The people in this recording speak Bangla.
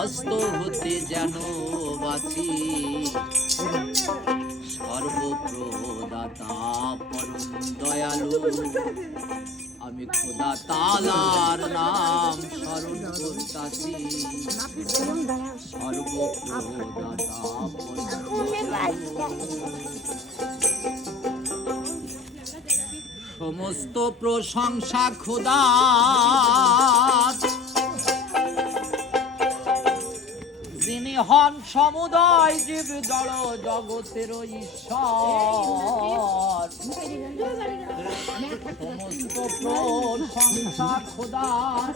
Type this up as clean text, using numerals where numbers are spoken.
হস্ত হতে যেন বাঁচি সর্বপ্রদাতা পরম দয়ালু আমি খোদা তাআলার নাম স্মরণ করতাছি সর্বপ্রদাতা সমস্ত প্রশংসা খোদার যিনি হন সমুদয় জীব জড় জগতের ঈশ্বর সমস্ত প্রশংসা খোদার